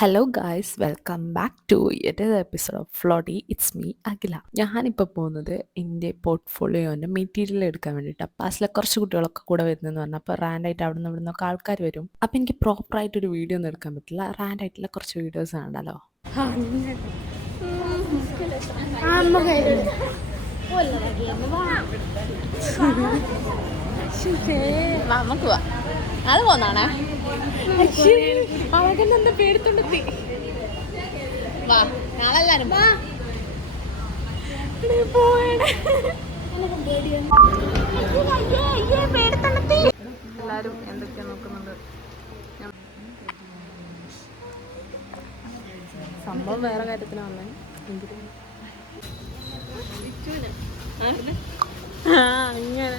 Hello guys, welcome back to yet episode of ഫ്ലോഡി. It's me Akhila. ഞാനിപ്പോൾ പോകുന്നത് എൻ്റെ പോർട്ട്ഫോളിയോൻ്റെ മെറ്റീരിയൽ എടുക്കാൻ വേണ്ടിയിട്ട്. അപ്പോൾ അതിലെ കുറച്ച് കുട്ടികളൊക്കെ കൂടെ വരുന്നതെന്ന് പറഞ്ഞാൽ അപ്പോൾ റാൻഡായിട്ട് അവിടെ നിന്ന് ഇവിടെ നിന്നൊക്കെ ആൾക്കാർ വരും. അപ്പോൾ എനിക്ക് പ്രോപ്പറായിട്ടൊരു വീഡിയോ ഒന്നും എടുക്കാൻ പറ്റില്ല. റാൻഡായിട്ടുള്ള കുറച്ച് വീഡിയോസ് കണ്ടല്ലോ. നമുക്ക് പോവാ. അത് പോന്നാണേ അവൾക്ക് എന്താ പേടിത്തൊണ്ടെത്തി. വാ, നാളെല്ലാരും എല്ലാരും എന്തൊക്കെയാ നോക്കുന്നുണ്ട്. സംഭവം വേറെ കാര്യത്തിന് വന്നേ. അങ്ങനെ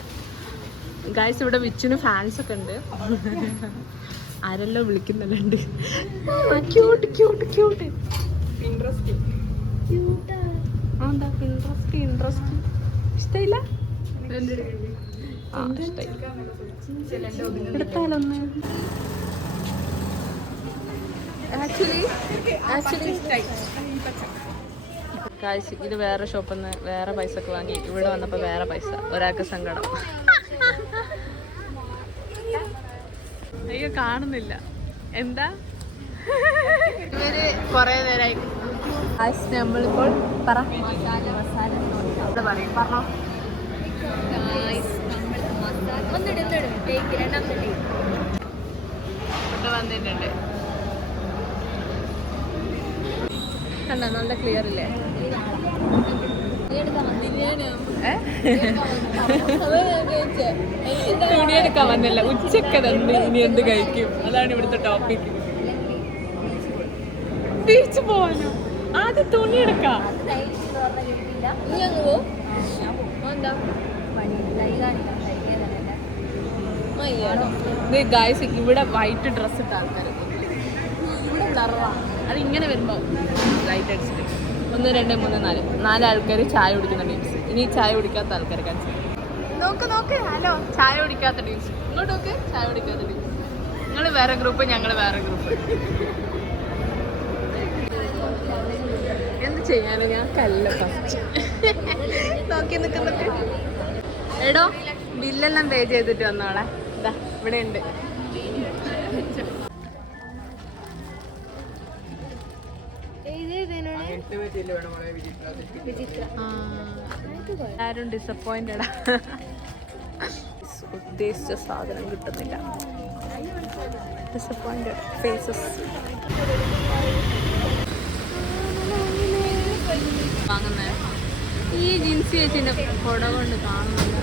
ഗായ്സ്, ഇവിടെ വിച്ചുന് ഫാൻസ് ഒക്കെ ഉണ്ട്. ആരെല്ലാം വിളിക്കുന്നുണ്ട്. ക്യൂട്ട് ക്യൂട്ട് ക്യൂട്ട് ഇൻട്രസ്റ്റ് ഇഷ്ടയില്ല. എടുത്താലൊന്ന് ആക്ച്വലി കാശ് ഇത് വേറെ ഷോപ്പിൽ നിന്ന് വേറെ പൈസ ഒക്കെ വാങ്ങി ഇവിടെ വന്നപ്പോൾ വേറെ പൈസ. ഒരാൾക്ക് സങ്കടം. അയ്യോ, കാണുന്നില്ല. എന്താ ഇവര് കൊറേ നേരമായി. നമ്മളിപ്പോൾ പറഞ്ഞോ വന്നിട്ടുണ്ട്. കണ്ടോ, നല്ല ക്ലിയർ ഇല്ലേ? തുണിയെടുക്കാൻ വന്നില്ല. ഉച്ചക്കതെന്ത് ഇനി എന്ത് കഴിക്കും, അതാണ് ഇവിടുത്തെ ടോപ്പിക്. ബീച്ച് പോവാനോ? ആദ്യം തുണിയെടുക്കാം. ഗായ്സ്, ഇവിടെ വൈറ്റ് ഡ്രസ് ഇട്ട ആൾക്കാർ ഇവിടെ നിറവാണ്. അതിങ്ങനെ വരുമ്പോ ലൈറ്റ് അടിച്ചിട്ട് 1 2 3 4 ആൾക്കാർ ചായ കുടിക്കുന്ന ടീംസ്. ഇനി ചായ കുടിക്കാത്ത ആൾക്കാർ കാണിച്ചു നോക്ക്. ഹലോ, ചായ കുടിക്കാത്ത ടീംസ് ഇങ്ങോട്ട് നോക്ക്. ചായ കുടിക്കാത്ത ടീംസ്. നിങ്ങൾ വേറെ ഗ്രൂപ്പ്, ഞങ്ങൾ വേറെ ഗ്രൂപ്പ്. എന്ത് ചെയ്യാനോ, ഞാൻ കല്ല ഫസ്റ്റ് നോക്കി നിൽക്കുന്നത്. എടോ, ബില്ലെല്ലാം പേ ചെയ്തിട്ട് വന്നോളെ. ഇതാ ഇവിടെ ഉണ്ട്. ആരും ഡിസപ്പോയിന്റഡാ. ഉദ്ദേശിച്ച സാധനം കിട്ടുന്നില്ല. Disappointed faces. വാങ്ങുന്ന ഈ ജീൻസ് ചേച്ചിന്റെ കുട കൊണ്ട് കാണുന്നില്ല.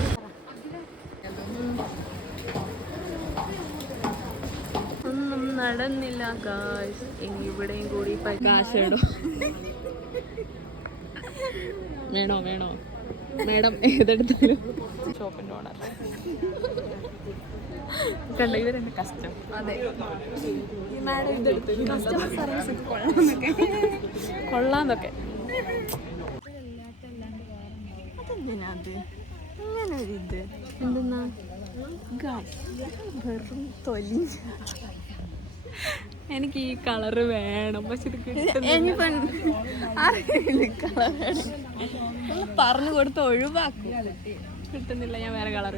ഒന്നും നടന്നില്ല ഗായ്സ്. ഇവിടെയും കൂടി കാശിടും. വേണോ മേഡം, ഏതെടുത്താലും. ഷോപ്പിന്റെ ഓണർ കണ്ട, ഇവരെന്നെ കസ്റ്റം. അതെ, മാഡം ഇതെടുത്തു. കസ്റ്റമർ സർവീസ് കൊള്ളാന്നൊക്കെ. അതെങ്ങനെയത് ഇങ്ങനെ ഒരു ഇത് എന്തെന്നാ വെറും തൊലിഞ്ഞ. എനിക്ക് ഈ കളറ് വേണം, പക്ഷെ ഇത് കിട്ടുന്നില്ല. പറഞ്ഞു കൊടുത്ത് ഒഴിവാക്കും. കിട്ടുന്നില്ല. ഞാൻ വേറെ കളർ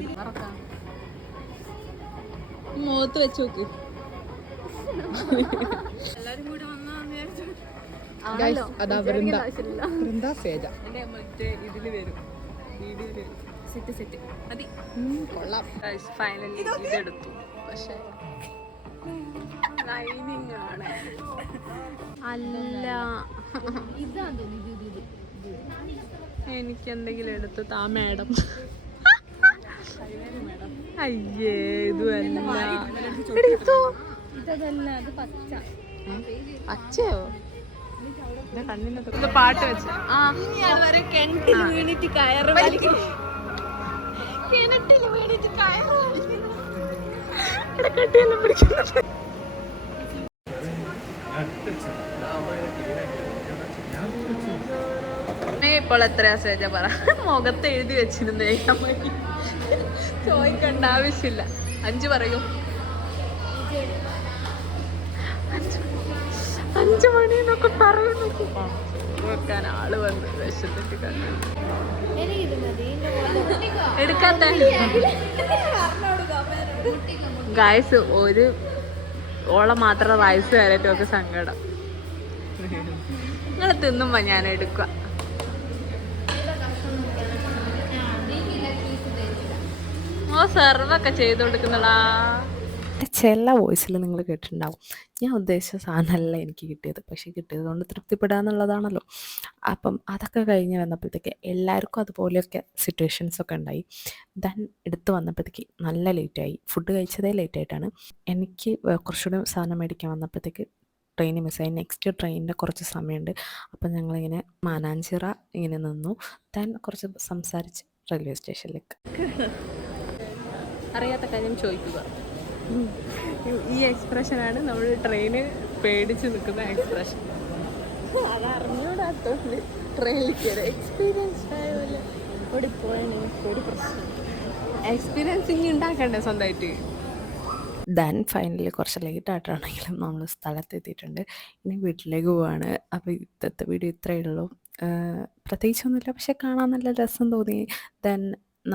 മുഖത്ത് വെച്ച് നോക്ക്. എല്ലാരും കൂടെ ഇതില് വരും, വീഡിയോയില് സെറ്റ് മതി. കൊള്ളാം. ഫൈനലി ഇതെടുത്തു. പക്ഷെ ലൈനിങ് ആണ്. അല്ല, എനിക്ക് എന്തെങ്കിലും എടുത്ത് താ മാഡം. അയ്യേ, പച്ചയോ? കണ്ണിനൊക്കെ പാട്ട് വെച്ച് കിണറ്റിൽ വീണിട്ട് കയറ് വലിക്കുന്നു. കെട്ടിയെല്ലാം പിടിക്കുന്നത്. ഇപ്പോൾ എത്രയാ സേജ പറ? മുഖത്ത് എഴുതി വെച്ചിരുന്നേ. ചോദിക്കണ്ട ആവശ്യമില്ല. 5 പറയൂ. 5 മണി എന്നൊക്കെ പറയുന്നു. വെക്കാൻ ആള് വന്ന് വിശന്നിട്ട് കണ്ടു. എടുക്കാത്ത ഗായ്സ് ഒരു ഓളം മാത്രം റൈസ് വരട്ടൊക്കെ സങ്കടം. നിങ്ങൾ തിന്നുമ്പോ ഞാൻ എടുക്കുക. ഓ സെർവൊക്കെ ചെയ്ത് കൊടുക്കുന്നടാ. ചില വോയിസിൽ നിങ്ങൾ കേട്ടിട്ടുണ്ടാവും ഞാൻ ഉദ്ദേശിച്ച സാധനമല്ല എനിക്ക് കിട്ടിയത്, പക്ഷേ കിട്ടിയത് കൊണ്ട് തൃപ്തിപ്പെടുക എന്നുള്ളതാണല്ലോ. അപ്പം അതൊക്കെ കഴിഞ്ഞ് വന്നപ്പോഴത്തേക്ക് എല്ലാവർക്കും അതുപോലെയൊക്കെ സിറ്റുവേഷൻസൊക്കെ ഉണ്ടായി. ദെൻ എടുത്ത് വന്നപ്പോഴത്തേക്ക് നല്ല ലേറ്റായി. ഫുഡ് കഴിച്ചതേ ലേറ്റായിട്ടാണ്. എനിക്ക് കുറച്ചുകൂടി സാധനം മേടിക്കാൻ വന്നപ്പോഴത്തേക്ക് ട്രെയിൻ മിസ്സായി. നെക്സ്റ്റ് ട്രെയിനിൻ്റെ കുറച്ച് സമയമുണ്ട്. അപ്പം ഞങ്ങളിങ്ങനെ മാനാഞ്ചിറ ഇങ്ങനെ നിന്നു. ദെൻ കുറച്ച് സംസാരിച്ച് റെയിൽവേ സ്റ്റേഷനിലേക്ക്. അറിയാത്ത കാര്യം ചോദിക്കുക. ഈ എക്സ്പ്രഷനാണ് നമ്മൾ ട്രെയിന് പേടിച്ച് നിൽക്കുന്ന എക്സ്പ്രഷൻ. അതറിഞ്ഞൂടാത്തോണ്ട് ട്രെയിനിൽ കയറി എക്സ്പീരിയൻസ് ആയപോലെ ഓടിപ്പോയാൽ ഒരു പ്രശ്നം. എക്സ്പീരിയൻസിങ് ഉണ്ടാക്കണ്ടേ സ്വന്തമായിട്ട്. ദെൻ ഫൈനലി കുറച്ച് ലേറ്റ് ആയിട്ടാണെങ്കിലും നമ്മൾ സ്ഥലത്തെത്തിയിട്ടുണ്ട്. ഇനി വീട്ടിലേക്ക് പോവാണ്. അപ്പോൾ ഇന്നത്തെ വീഡിയോ ഇത്രയേ ഉള്ളൂ. പ്രത്യേകിച്ചൊന്നുമില്ല, പക്ഷെ കാണാൻ നല്ല രസം തോന്നി. ദെൻ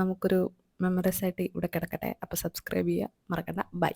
നമുക്കൊരു മെമ്മറീസ് ആയിട്ട് ഇവിടെ കിടക്കട്ടെ. അപ്പോൾ സബ്സ്ക്രൈബ് ചെയ്യുക മറക്കണ്ട. ബൈ.